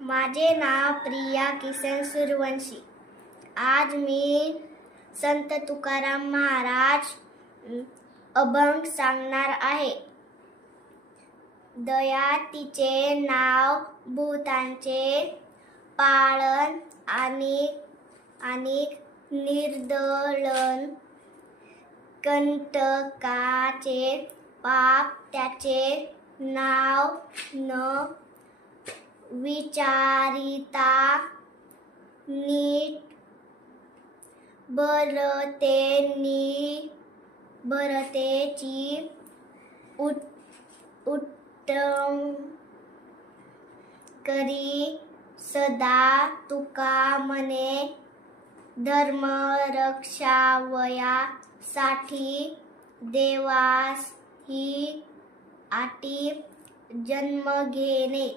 माझे नाव प्रिया किसन सूर्यवंशी। आज मी संत तुकाराम महाराज अभंग सांगणार आहे। दया तिचे नाव भूतांचे पालन आणि निर्दलन, कंटकाचे पाप त्याचे नाव न विचारिता नीट, भरतेची उत्तम करी सदा तुका म्हणे, धर्म रक्षावया साठी देवास ही आटी जन्म घेणे।